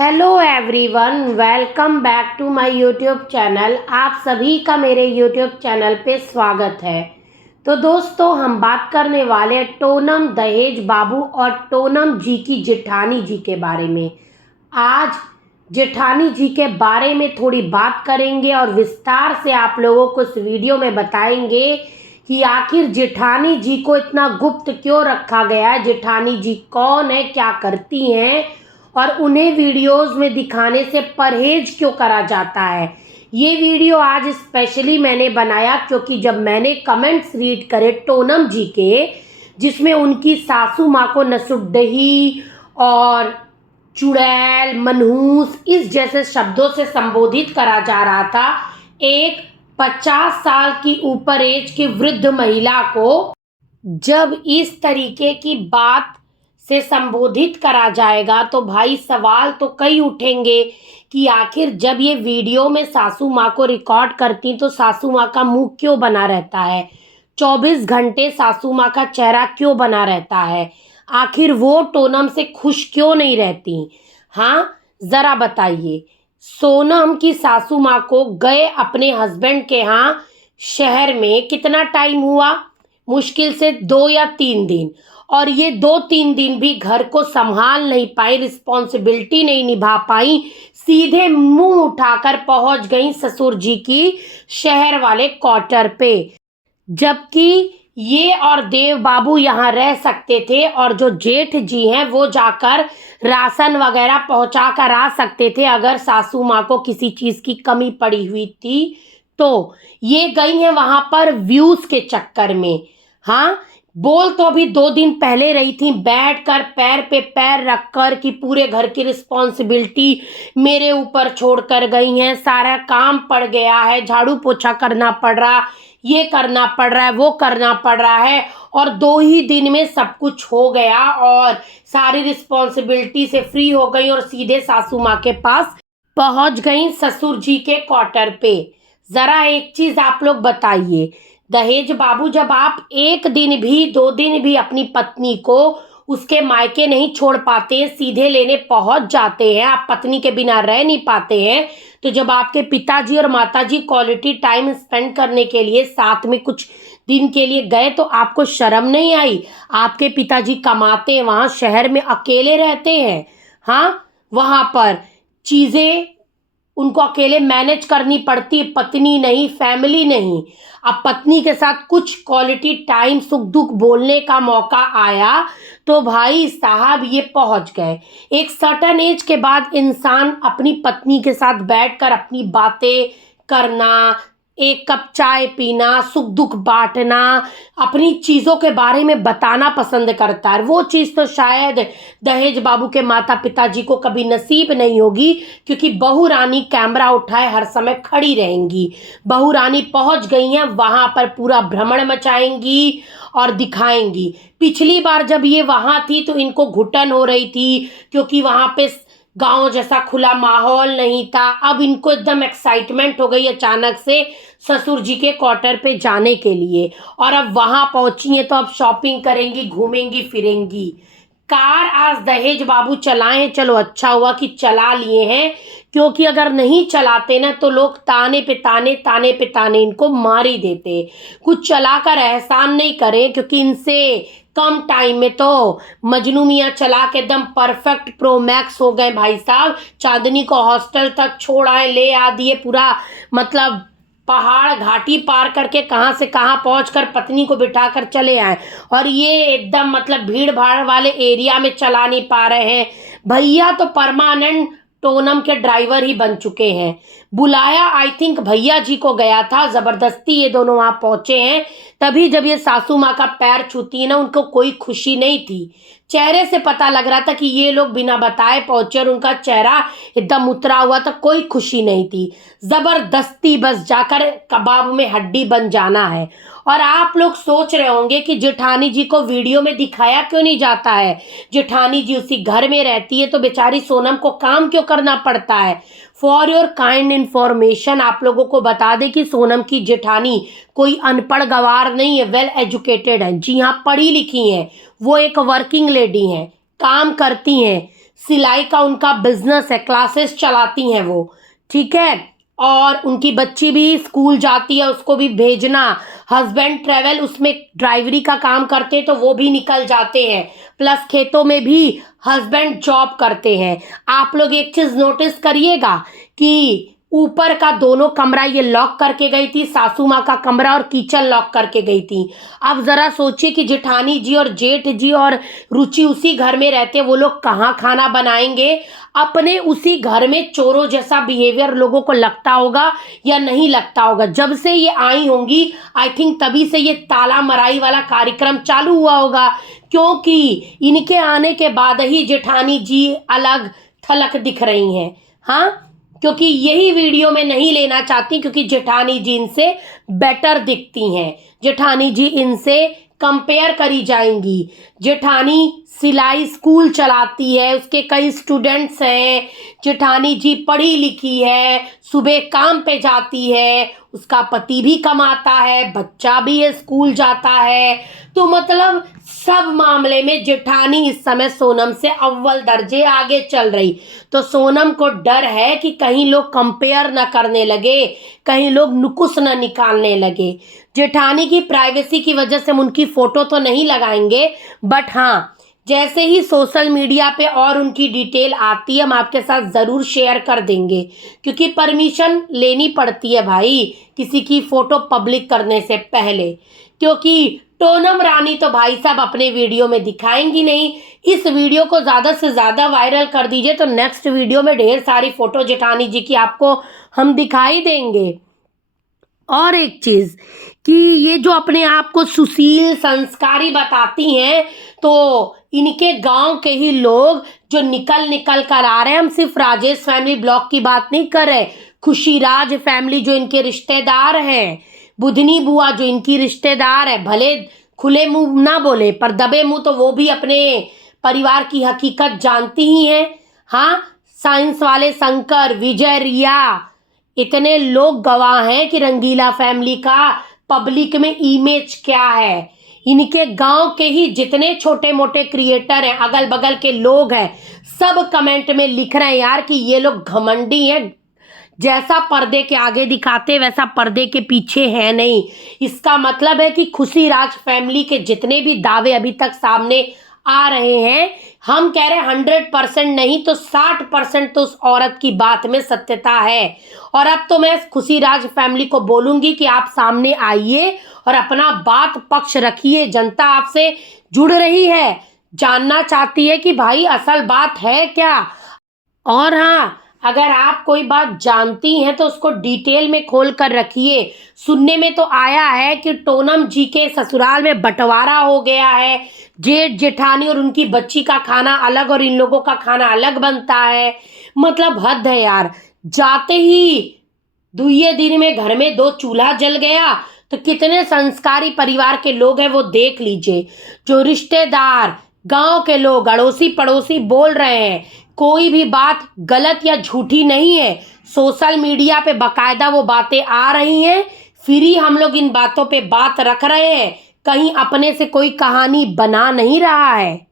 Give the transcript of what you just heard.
Hello everyone, welcome back to my YouTube channel. आप सभी का मेरे यूट्यूब चैनल पे स्वागत है। तो दोस्तों, हम बात करने वाले हैं टोनम दहेज बाबू और टोनम जी की जेठानी जी के बारे में। आज जेठानी जी के बारे में थोड़ी बात करेंगे और विस्तार से आप लोगों को इस वीडियो में बताएंगे कि आखिर जेठानी जी को इतना गुप्त क्यों रखा गया है, जेठानी जी कौन है, क्या करती हैं और उन्हें वीडियोस में दिखाने से परहेज क्यों करा जाता है। ये वीडियो आज स्पेशली मैंने बनाया क्योंकि जब मैंने कमेंट्स रीड करे टोनम जी के, जिसमें उनकी सासू माँ को नसुद्दही और चुड़ैल, मनहूस इस जैसे शब्दों से संबोधित करा जा रहा था, एक 50 साल की ऊपर एज की वृद्ध महिला को जब इस तरीके की बात से संबोधित करा जाएगा तो भाई सवाल तो कई उठेंगे कि आखिर जब ये वीडियो में सासू माँ को रिकॉर्ड करती तो सासू माँ का मुंह क्यों बना रहता है, 24 घंटे सासू माँ का चेहरा क्यों बना रहता है, आखिर वो टोनम से खुश क्यों नहीं रहती। हाँ, जरा बताइए। सोनम की सासू माँ को गए अपने हस्बैंड के यहाँ शहर में कितना टाइम हुआ, मुश्किल से 2 या 3 दिन, और ये 2-3 दिन भी घर को संभाल नहीं पाई, रिस्पॉन्सिबिलिटी नहीं निभा पाई, सीधे मुंह उठाकर पहुंच गई ससुर जी की शहर वाले क्वार्टर पे। जबकि ये और देव बाबू यहाँ रह सकते थे और जो जेठ जी हैं वो जाकर राशन वगैरह पहुंचा कर आ सकते थे अगर सासू माँ को किसी चीज की कमी पड़ी हुई थी तो। ये गई हैं वहां पर व्यूज के चक्कर में। हाँ, बोल तो अभी 2 दिन पहले रही थी, बैठकर पैर पे पैर रखकर कि पूरे घर की रिस्पॉन्सिबिलिटी मेरे ऊपर छोड़कर गई हैं, सारा काम पड़ गया है, झाड़ू पोछा करना पड़ रहा, ये करना पड़ रहा है, वो करना पड़ रहा है, और 2 ही दिन में सब कुछ हो गया और सारी रिस्पॉन्सिबिलिटी से फ्री हो गई और सीधे सासू माँ के पास पहुंच गई ससुर जी के क्वार्टर पे। जरा एक चीज आप लोग बताइए, दहेज बाबू जब आप 1 दिन भी 2 दिन भी अपनी पत्नी को उसके मायके नहीं छोड़ पाते हैं, सीधे लेने पहुंच जाते हैं, आप पत्नी के बिना रह नहीं पाते हैं, तो जब आपके पिताजी और माताजी क्वालिटी टाइम स्पेंड करने के लिए साथ में कुछ दिन के लिए गए तो आपको शर्म नहीं आई। आपके पिताजी कमाते हैं, वहां शहर में अकेले रहते हैं। हाँ, वहां पर चीजें उनको अकेले मैनेज करनी पड़ती, पत्नी नहीं, फैमिली नहीं। अब पत्नी के साथ कुछ क्वालिटी टाइम सुख दुख बोलने का मौका आया तो भाई साहब ये पहुंच गए। एक सर्टन एज के बाद इंसान अपनी पत्नी के साथ बैठकर अपनी बातें करना, एक कप चाय पीना, सुख दुख बांटना, अपनी चीज़ों के बारे में बताना पसंद करता है। वो चीज़ तो शायद दहेज बाबू के माता पिताजी को कभी नसीब नहीं होगी, क्योंकि बहू रानी कैमरा उठाए हर समय खड़ी रहेंगी। बहू रानी पहुंच गई हैं, वहां पर पूरा भ्रमण मचाएंगी और दिखाएंगी। पिछली बार जब ये वहां थी तो इनको घुटन हो रही थी क्योंकि वहां पे गांव जैसा खुला माहौल नहीं था। अब इनको एकदम एक्साइटमेंट हो गई अचानक से ससुर जी के क्वार्टर पे जाने के लिए, और अब वहां पहुंची हैं तो अब शॉपिंग करेंगी, घूमेंगी फिरेंगी। कार आज दहेज बाबू चलाएं, चलो अच्छा हुआ कि चला लिए हैं, क्योंकि अगर नहीं चलाते ना तो लोग ताने पे ताने, ताने पे ताने इनको मार ही देते। कुछ चलाकर एहसान नहीं करें, क्योंकि इनसे कम टाइम में तो मजनू मियाँ चला के एकदम परफेक्ट प्रो मैक्स हो गए भाई साहब। चांदनी को हॉस्टल तक छोड़ आए, ले आ दिए, पूरा मतलब पहाड़ घाटी पार करके कहाँ से कहाँ पहुंचकर पत्नी को बिठाकर चले आए, और ये एकदम मतलब भीड़ भाड़ वाले एरिया में चला नहीं पा रहे हैं। भैया तो परमानेंट टोनम के ड्राइवर ही बन चुके हैं। बुलाया आई थिंक भैया जी को गया था, जबरदस्ती ये दोनों वहां पहुंचे हैं। तभी जब ये सासू माँ का पैर छूती है ना, उनको कोई खुशी नहीं थी। चेहरे से पता लग रहा था कि ये लोग बिना बताए पहुंचे और उनका चेहरा एकदम उतरा हुआ था, कोई खुशी नहीं थी। जबरदस्ती बस जाकर कबाब में हड्डी बन जाना है। और आप लोग सोच रहे होंगे कि जेठानी जी को वीडियो में दिखाया क्यों नहीं जाता है, जेठानी जी उसी घर में रहती है तो बेचारी सोनम को काम क्यों करना पड़ता है। फॉर योर काइंड इंफॉर्मेशन आप लोगों को बता दें कि सोनम की जेठानी कोई अनपढ़ गवार नहीं है, वेल एजुकेटेड है। जी हाँ, पढ़ी लिखी हैं, वो एक वर्किंग लेडी हैं, काम करती हैं, सिलाई का उनका बिजनेस है, क्लासेस चलाती हैं वो, ठीक है। और उनकी बच्ची भी स्कूल जाती है, उसको भी भेजना, हस्बैंड ट्रेवल उसमें ड्राइवरी का काम करते हैं तो वो भी निकल जाते हैं, प्लस खेतों में भी हस्बैंड जॉब करते हैं। आप लोग एक चीज नोटिस करिएगा कि ऊपर का दोनों कमरा ये लॉक करके गई थी, सासू माँ का कमरा और किचन लॉक करके गई थी। अब जरा सोचिए कि जेठानी जी और जेठ जी और रुचि उसी घर में रहते, वो लोग कहाँ खाना बनाएंगे। अपने उसी घर में चोरों जैसा बिहेवियर लोगों को लगता होगा या नहीं लगता होगा। जब से ये आई होंगी आई थिंक तभी से ये ताला मराई वाला कार्यक्रम चालू हुआ होगा, क्योंकि इनके आने के बाद ही जेठानी जी अलग थलग दिख रही हैं। हाँ, क्योंकि यही वीडियो में नहीं लेना चाहती, क्योंकि जेठानी जी इनसे बेटर दिखती हैं, जेठानी जी इनसे कंपेयर करी जाएंगी। जेठानी सिलाई स्कूल चलाती है, उसके कई स्टूडेंट्स हैं, जेठानी जी पढ़ी लिखी है, सुबह काम पे जाती है, उसका पति भी कमाता है, बच्चा भी है स्कूल जाता है। तो मतलब सब मामले में जेठानी इस समय सोनम से अव्वल दर्जे आगे चल रही। तो सोनम को डर है कि कहीं लोग कंपेयर ना करने लगे, कहीं लोग नुकुस ना निकालने लगे। जेठानी की प्राइवेसी की वजह से हम उनकी फोटो तो नहीं लगाएंगे, बट हाँ, जैसे ही सोशल मीडिया पे और उनकी डिटेल आती है हम आपके साथ ज़रूर शेयर कर देंगे, क्योंकि परमिशन लेनी पड़ती है भाई किसी की फ़ोटो पब्लिक करने से पहले। क्योंकि टोनम रानी तो भाई साहब अपने वीडियो में दिखाएंगी नहीं। इस वीडियो को ज़्यादा से ज़्यादा वायरल कर दीजिए तो नेक्स्ट वीडियो में ढेर सारी फ़ोटो जेठानी जी की आपको हम दिखाई देंगे। और एक चीज़ कि ये जो अपने आप को सुशील संस्कारी बताती हैं, तो इनके गांव के ही लोग जो निकल निकल कर आ रहे हैं, हम सिर्फ राजेश फैमिली ब्लॉग की बात नहीं कर रहे, खुशीराज फैमिली जो इनके रिश्तेदार हैं, बुधनी बुआ जो इनकी रिश्तेदार है, भले खुले मुंह ना बोले पर दबे मुंह तो वो भी अपने परिवार की हकीकत जानती ही हैं। हाँ, साइंस वाले शंकर, विजय, रिया, इतने लोग गवाह हैं कि रंगीला फैमिली का पब्लिक में इमेज क्या है। इनके गांव के ही जितने छोटे मोटे क्रिएटर हैं, अगल बगल के लोग हैं, सब कमेंट में लिख रहे हैं यार कि ये लोग घमंडी हैं, जैसा पर्दे के आगे दिखाते वैसा पर्दे के पीछे है नहीं। इसका मतलब है कि खुशी राज फैमिली के जितने भी दावे अभी तक सामने आ रहे हैं, हम कह रहे हैं 100% नहीं तो 60% तो उस औरत की बात में सत्यता है। और अब तो मैं खुशी राज फैमिली को बोलूंगी कि आप सामने आइए और अपना बात पक्ष रखिए। जनता आपसे जुड़ रही है, जानना चाहती है कि भाई असल बात है क्या। और हाँ, अगर आप कोई बात जानती हैं तो उसको डिटेल में खोल कर रखिए। सुनने में तो आया है कि टोनम जी के ससुराल में बंटवारा हो गया है, जेठ जेठानी और उनकी बच्ची का खाना अलग और इन लोगों का खाना अलग बनता है। मतलब हद है यार, जाते ही दुइये दिन में घर में 2 चूल्हा जल गया। तो कितने संस्कारी परिवार के लोग हैं वो देख लीजिए। जो रिश्तेदार, गांव के लोग, अड़ोसी पड़ोसी बोल रहे हैं, कोई भी बात गलत या झूठी नहीं है। सोशल मीडिया पे बकायदा वो बातें आ रही हैं, फिर ही हम लोग इन बातों पे बात रख रहे हैं, कहीं अपने से कोई कहानी बना नहीं रहा है।